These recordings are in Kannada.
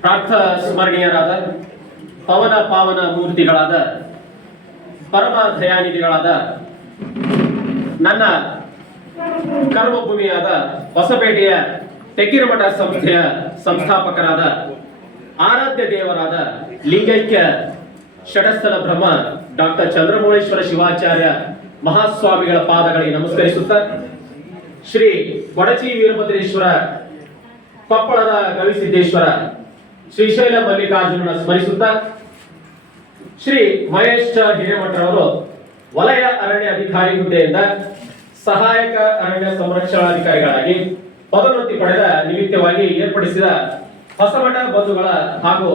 ಪ್ರಾರ್ಥ ಸ್ಮರಣೀಯರಾದ ಪವನ ಪಾವನ ಮೂರ್ತಿಗಳಾದ ಪರಮ ದಯಾನಿಧಿಗಳಾದ ನನ್ನ ಕರ್ಮಭೂಮಿಯಾದ ಹೊಸಪೇಟೆಯ ತೆಕ್ಕಿರಮಠ ಸಂಸ್ಥೆಯ ಸಂಸ್ಥಾಪಕರಾದ ಆರಾಧ್ಯ ದೇವರಾದ ಲಿಂಗೈಕ್ಯ ಷಡಸ್ಥಲ ಬ್ರಹ್ಮ ಡಾಕ್ಟರ್ ಚಂದ್ರಮೌಳೇಶ್ವರ ಶಿವಾಚಾರ್ಯ ಮಹಾಸ್ವಾಮಿಗಳ ಪಾದಗಳಿಗೆ ನಮಸ್ಕರಿಸುತ್ತ ಶ್ರೀ ಕೊಡಚಿ ವೀರಭದ್ರೇಶ್ವರ ಕೊಪ್ಪಳದ ಗವಿಸಿದ್ದೇಶ್ವರ ಶ್ರೀಶೈಲ ಮಲ್ಲಿಕಾರ್ಜುನನ ಸ್ಮರಿಸುತ್ತಾ ಶ್ರೀ ಮಹೇಶ್ ಹಿರೇಮಠರವರು ವಲಯ ಅರಣ್ಯ ಅಧಿಕಾರಿ ಹುದ್ದೆಯಿಂದ ಸಹಾಯಕ ಅರಣ್ಯ ಸಂರಕ್ಷಣಾಧಿಕಾರಿಗಳಾಗಿ ಪದೋನ್ನತಿ ಪಡೆದ ನಿಮಿತ್ತವಾಗಿ ಏರ್ಪಡಿಸಿದ ಹೊಸಮಠ ಬಂಧುಗಳ ಹಾಗೂ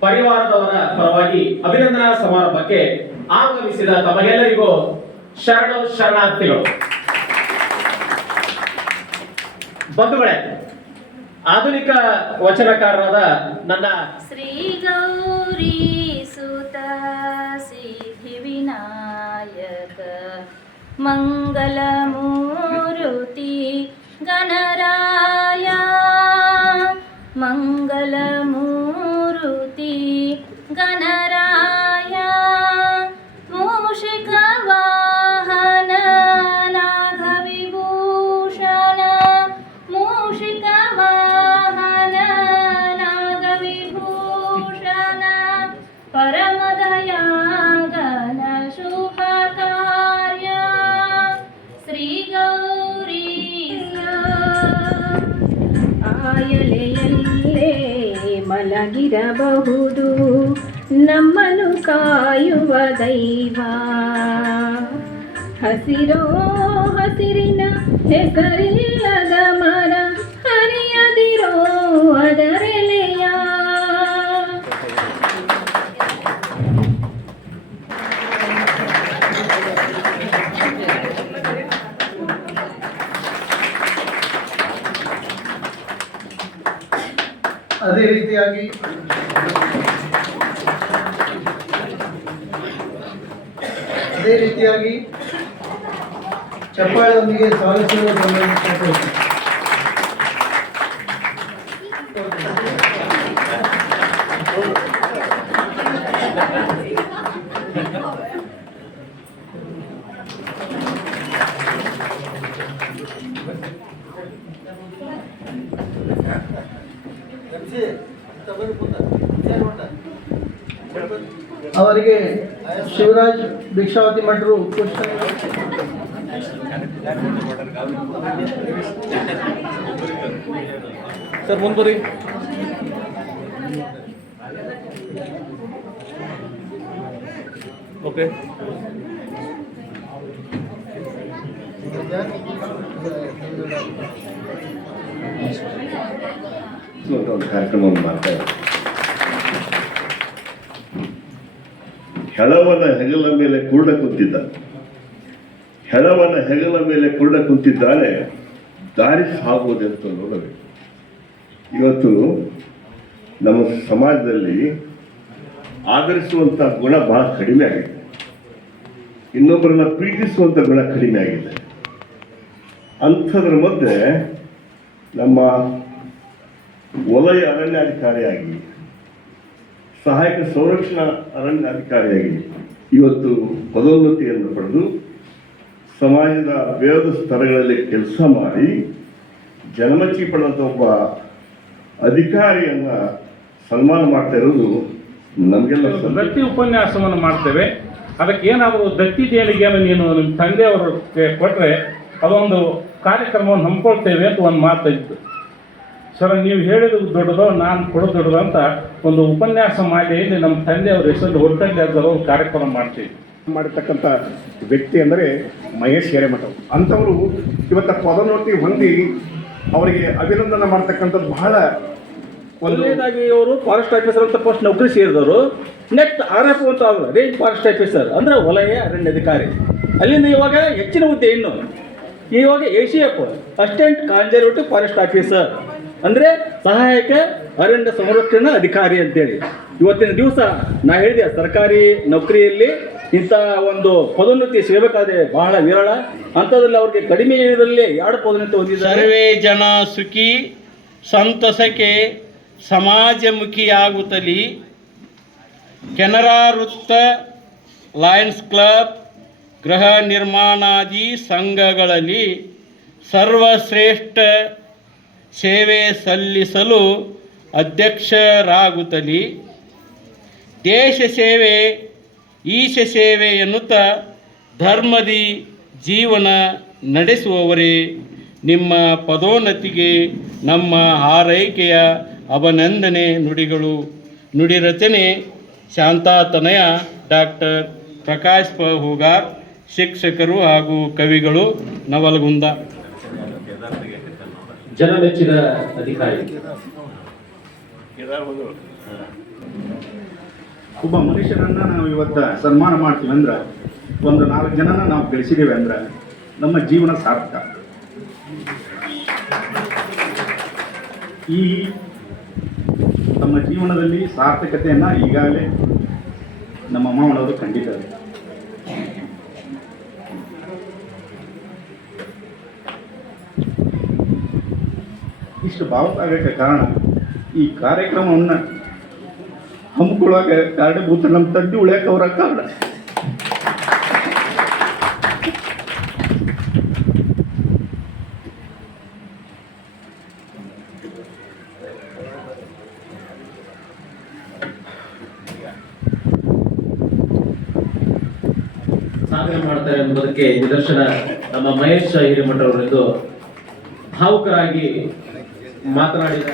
ಪರಿವಾರದವರ ಪರವಾಗಿ ಅಭಿನಂದನಾ ಸಮಾರಂಭಕ್ಕೆ ಆಗಮಿಸಿದ ತಮಗೆಲ್ಲರಿಗೂ ಶರಣ ಶರಣಾರ್ಥಿಗಳು. ಬಂಧುಗಳೇ ಆಧುನಿಕ ವಚನಕಾರರಾದ ನನ್ನ ಶ್ರೀ ಗೌರಿ ಸುತ ಸಿದ್ಧಿವಿನಾಯಕ ಮಂಗಲ ಮೂರುತಿ ಮಲಗಿರಬಹುದು ನಮ್ಮನ್ನು ಕಾಯುವ ದೈವ. ಹಸಿರೋ ಹಸಿರಿನ ಹೆಸರಿಲ್ಲದ ಮರ ಹರಿಯದಿರೋ ಅದರೆಲೆಯ ಅದೇ ರೀತಿಯಾಗಿ ಅದೇ ರೀತಿಯಾಗಿ ಚಪ್ಪಾಳೆಯೊಂದಿಗೆ ಸ್ವಾಗತಿಸುವ ಗಮನಿಸಬೇಕು. ಅವರಿಗೆ ಶಿವರಾಜ್ ಭಿಕ್ಷಾವತಿ ಮಠರು ಪುಷ್ಪ ಸರ್ ಮುಂದುವರಿ ಓಕೆ ಒಂದು ಕಾರ್ಯಕ್ರಮವನ್ನು ಮಾಡ್ತಾ ಇದ್ದಾರೆ. ಹೆಳವನ ಹೆಗಲ ಮೇಲೆ ಕುರುಡ ಕುಂತಿದ್ದ. ಹೆಳವನ ಹೆಗಲ ಮೇಲೆ ಕುರುಡ ಕುಂತಿದ್ದಾನೆ ದಾರಿ ಸಾಗುವುದೆಂತ ನೋಡಬೇಕು. ಇವತ್ತು ನಮ್ಮ ಸಮಾಜದಲ್ಲಿ ಆಧರಿಸುವಂಥ ಗುಣ ಬಹಳ ಕಡಿಮೆ ಆಗಿದೆ. ಇನ್ನೊಬ್ಬರನ್ನ ಪ್ರೀತಿಸುವಂಥ ಗುಣ ಕಡಿಮೆ ಆಗಿದೆ. ಅಂಥದ್ರ ಮಧ್ಯೆ ನಮ್ಮ ವಲಯ ಅರಣ್ಯಾಧಿಕಾರಿಯಾಗಿ ಸಹಾಯಕ ಸಂರಕ್ಷಣಾ ಅರಣ್ಯಾಧಿಕಾರಿಯಾಗಿ ಇವತ್ತು ಪದೋನ್ನತಿಯನ್ನು ಪಡೆದು ಸಮಾಜದ ವಿವಿಧ ಸ್ತರಗಳಲ್ಲಿ ಕೆಲಸ ಮಾಡಿ ಜನಮಚ್ಚಿ ಪಡೆದಂಥ ಒಬ್ಬ ಅಧಿಕಾರಿಯನ್ನು ಸನ್ಮಾನ ಮಾಡ್ತಾ ಇರೋದು ನಮಗೆಲ್ಲ. ದತ್ತಿ ಉಪನ್ಯಾಸವನ್ನು ಮಾಡ್ತೇವೆ ಅದಕ್ಕೆ ಏನಾದರೂ ದತ್ತಿ ದೇಣಿಗೆಯನ್ನು ನೀನು ನಿಮ್ಮ ತಂದೆಯವರು ಕೊಟ್ಟರೆ ಅದೊಂದು ಕಾರ್ಯಕ್ರಮವನ್ನು ಹಮ್ಮಿಕೊಳ್ತೇವೆ ಅಂತ ಒಂದು ಮಾತು ಇತ್ತು ಸರ್ ನೀವು ಹೇಳಿದ್ರು ದೊಡ್ಡದೋ ನಾನು ಕೊಡೋದು ದೊಡ್ಡದೋ ಅಂತ ಒಂದು ಉಪನ್ಯಾಸ ಮಾಡಿ ಇಲ್ಲಿ ನಮ್ಮ ತಂದೆಯವ್ರ ಹೆಸರು ಹೊರತಂದೆ ಅದರ ಒಂದು ಕಾರ್ಯಕ್ರಮ ಮಾಡ್ತೀವಿ. ಮಾಡಿರ್ತಕ್ಕಂಥ ವ್ಯಕ್ತಿ ಅಂದರೆ ಮಹೇಶ್ ಹಿರೇಮಠ ಅಂಥವರು ಇವತ್ತು ಪದೋನ್ನತಿ ಹೊಂದಿ ಅವರಿಗೆ ಅಭಿನಂದನೆ ಮಾಡ್ತಕ್ಕಂಥದ್ದು ಬಹಳ ಒಂದೇದಾಗಿ ಅವರು ಇವರು ಫಾರೆಸ್ಟ್ ಆಫೀಸರ್ ಅಂತ ಪೋಸ್ಟ್ ನೌಕರಿ ಸೇರಿದವರು. ನೆಕ್ಸ್ಟ್ ಆರ್ ಎಫ್ ಅಂತ ಆದ್ರು ರೇಂಜ್ ಫಾರೆಸ್ಟ್ ಆಫೀಸರ್ ಅಂದರೆ ವಲಯ ಅರಣ್ಯ ಅಧಿಕಾರಿ ಅಲ್ಲಿಂದ ಇವಾಗ ಹೆಚ್ಚಿನ ಹುದ್ದೆ ಇನ್ನು. ಇವಾಗ A C F assistant conservative forest officer ಅಂದರೆ ಸಹಾಯಕ ಅರಣ್ಯ ಸಂರಕ್ಷಣಾ ಅಧಿಕಾರಿ ಅಂತೇಳಿ. ಇವತ್ತಿನ ದಿವಸ ನಾ ಹೇಳಿದೆ, ಸರ್ಕಾರಿ ನೌಕರಿಯಲ್ಲಿ ಇಂಥ ಒಂದು ಪದೋನ್ನತಿ ಸಿಗಬೇಕಾದ್ರೆ ಬಹಳ ವಿರಳ. ಅಂಥದ್ರಲ್ಲಿ ಅವ್ರಿಗೆ ಕಡಿಮೆ ಇದರಲ್ಲಿ ಎರಡು ಪದೋನ್ನತಿ ಹೊಂದಿದ್ದಾರೆ. ಸರ್ವೇ ಜನ ಸುಖಿ ಸಂತಸಕ್ಕೆ ಸಮಾಜಮುಖಿಯಾಗುತ್ತಲಿ. ಕೆನರಾ ವೃತ್ತ ಲಯನ್ಸ್ ಕ್ಲಬ್, ಗೃಹ ನಿರ್ಮಾಣಾದಿ ಸಂಘಗಳಲ್ಲಿ ಸರ್ವಶ್ರೇಷ್ಠ ಸೇವೆ ಸಲ್ಲಿಸಲು ಅಧ್ಯಕ್ಷರಾಗುತ್ತಲಿ. ದೇಶ ಸೇವೆ, ಈಶ ಸೇವೆ ಎನ್ನುತ್ತಾ ಧರ್ಮದಿ ಜೀವನ ನಡೆಸುವವರೇ, ನಿಮ್ಮ ಪದೋನ್ನತಿಗೆ ನಮ್ಮ ಆರೈಕೆಯ ಅಭಿನಂದನೆ ನುಡಿಗಳು. ನುಡಿರಚನೆ ಶಾಂತಾತನಯ ಡಾಕ್ಟರ್ ಪ್ರಕಾಶ್ ಪ ಶಿಕ್ಷಕರು ಹಾಗೂ ಕವಿಗಳು ನವಲಗುಂದ. ಜನ ಮೆಚ್ಚಿದ ಅಧಿಕಾರಿ. ಒಬ್ಬ ಮನುಷ್ಯನನ್ನ ನಾವು ಇವತ್ತು ಸನ್ಮಾನ ಮಾಡ್ತೀವಿ ಅಂದ್ರೆ ಒಂದು ನಾಲ್ಕು ಜನನ ನಾವು ಬೆಳೆಸಿದ್ದೇವೆ ಅಂದ್ರೆ ನಮ್ಮ ಜೀವನ ಸಾರ್ಥಕ. ಈ ನಮ್ಮ ಜೀವನದಲ್ಲಿ ಸಾರ್ಥಕತೆಯನ್ನ ಈಗಾಗಲೇ ನಮ್ಮ ಮಾವನವರು ಕಂಡಿದ್ದಾರೆ ಇಷ್ಟು ಭಾವತಾಗಕ್ಕೆ ಕಾರಣ ಈ ಕಾರ್ಯಕ್ರಮವನ್ನು ಹಮ್ಮಿಕೊಳ್ಳೋಕೆ ಕಾರಣಭೂತ ನಮ್ಮ ತಂದೆ ಉಳಿಯೋಕೆ ಅವರ ಕಾರಣ ಸಾಧನೆ ಮಾಡ್ತಾರೆ ಎಂಬುದಕ್ಕೆ ನಿದರ್ಶನ ನಮ್ಮ ಮಹೇಶ್ ಹಿರೇಮಠ ಅವರು ಎಂದು ಭಾವುಕರಾಗಿ ಮಾತನಾಡಿದ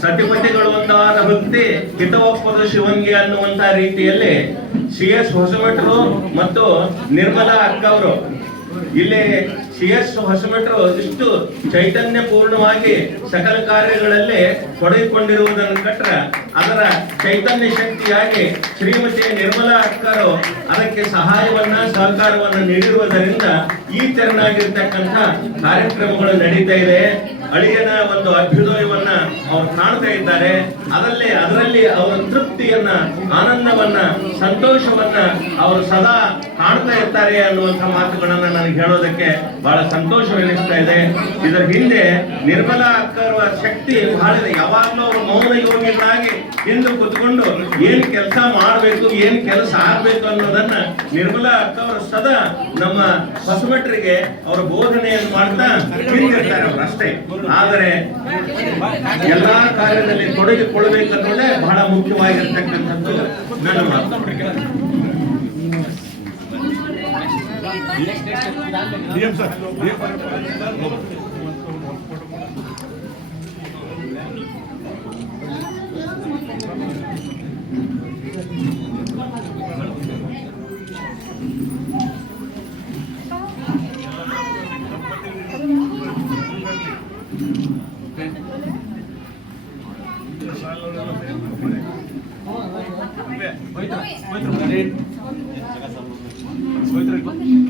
ಸತಿಪತಿಗಳು ಒಂದಾದ ಭಕ್ತಿ ಹಿತವಪ್ಪದ ಶಿವಂಗಿ ಅನ್ನುವಂತ ರೀತಿಯಲ್ಲಿ ಸಿ ಎಸ್ ಹೊಸಮಠರು ಮತ್ತು ನಿರ್ಮಲಾ ಅಕ್ಕ ಅವರು ಇಲ್ಲಿ ಸಿ ಎಸ್ ಹೊಸಮಠರು ಇಷ್ಟು ಚೈತನ್ಯ ಪೂರ್ಣವಾಗಿ ಸಕಲ ಕಾರ್ಯಗಳಲ್ಲಿ ತೊಡಗಿಕೊಂಡಿರುವುದನ್ನು ಕಟ್ರ ಅದರ ಚೈತನ್ಯ ಶಕ್ತಿಯಾಗಿ ಶ್ರೀಮತಿ ನಿರ್ಮಲಾ ಅಕ್ಕರು ಅದಕ್ಕೆ ಸಹಾಯವನ್ನ, ಸಹಕಾರವನ್ನ ನೀಡಿರುವುದರಿಂದ ಈ ತೆರನಾಗಿರ್ತಕ್ಕಂಥ ಕಾರ್ಯಕ್ರಮಗಳು ನಡೀತಾ ಇದೆ. ಅಳಿಯನ ಒಂದು ಅಭ್ಯುದಯವನ್ನ ಅವ್ರು ಕಾಣ್ತಾ ಇದ್ದಾರೆ. ಅದರಲ್ಲಿ ಅದರಲ್ಲಿ ಅವರ ತೃಪ್ತಿಯನ್ನ, ಆನಂದವನ್ನ, ಸಂತೋಷವನ್ನ ಅವರು ಸದಾ ಕಾಣ್ತಾ ಇರ್ತಾರೆ ಅನ್ನುವಂಥ ಮಾತುಗಳನ್ನ ನನಗೆ ಹೇಳೋದಕ್ಕೆ ಬಹಳ ಸಂತೋಷವೆನಿಸ್ತಾ ಇದೆ. ಇದರ ಹಿಂದೆ ನಿರ್ಮಲಾ ಅಕ್ಕರ ಶಕ್ತಿ ಬಹಳ ಯಾವಾಗ್ಲೂ ಅವರು ಮೌನ ಯೋಗಿಗಳಾಗಿ ಹಿಂದೆ ಕುತ್ಕೊಂಡು ಏನ್ ಕೆಲಸ ಮಾಡಬೇಕು, ಏನ್ ಕೆಲಸ ಆಗ್ಬೇಕು ಅನ್ನೋದನ್ನ ನಿರ್ಮಲಾ ಅಕ್ಕವರು ಸದಾ ನಮ್ಮ ಹೊಸಭಟ್ರಿಗೆ ಅವರ ಬೋಧನೆಯನ್ನು ಮಾಡ್ತಾ ಹಿಂದಿರ್ತಾರೆ ಅವರು ಅಷ್ಟೇ. ಆದರೆ ಎಲ್ಲಾ ಕಾರ್ಯದಲ್ಲಿ ತೊಡಗಿಕೊಳ್ಳಬೇಕನ್ನೋದೇ ಬಹಳ ಮುಖ್ಯವಾಗಿರ್ತಕ್ಕಂಥದ್ದು ನನ್ನ ಮಾತು. Voy a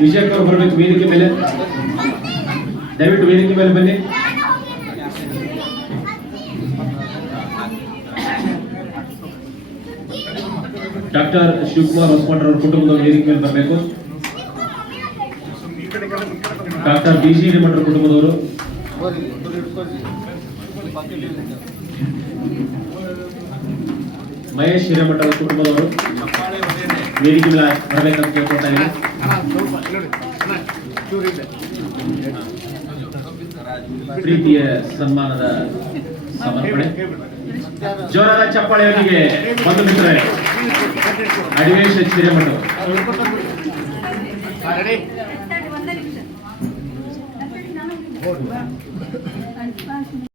ವಿಜಯಕ್ ಅವರು ಬರಬೇಕು ವೇದಿಕೆ ಮೇಲೆ ದಯವಿಟ್ಟು ವೇದಿಕೆ ಮೇಲೆ ಬನ್ನಿ ಡಾಕ್ಟರ್ ಶಿವಕುಮಾರ್ ಹೊಸಮಠ ಅವರ ಕುಟುಂಬದವರು ವೇದಿಕೆ ಮೇಲೆ ಬರಬೇಕು ಡಾಕ್ಟರ್ ಬಿ ಸಿ ಹಿರೇಮಠರ ಕುಟುಂಬದವರು ಮಹೇಶ್ ಹಿರೇಮಠ ಕುಟುಂಬದವರು ವೇದಿಕೆ ಬರಬೇಕಂತ ಕೇಳ್ಕೊಳ್ತಾ ಇದ್ದೀನಿ ಪ್ರೀತಿಯ ಸನ್ಮಾನದ ಸಮರ್ಪಣೆ. ಜೋರಾದ ಚಪ್ಪಾಳೆಯೊಂದಿಗೆ ಬಂದು ಮಿತ್ರರೇ ಅಡಿವೇಶ ಹಿರೇಮಠ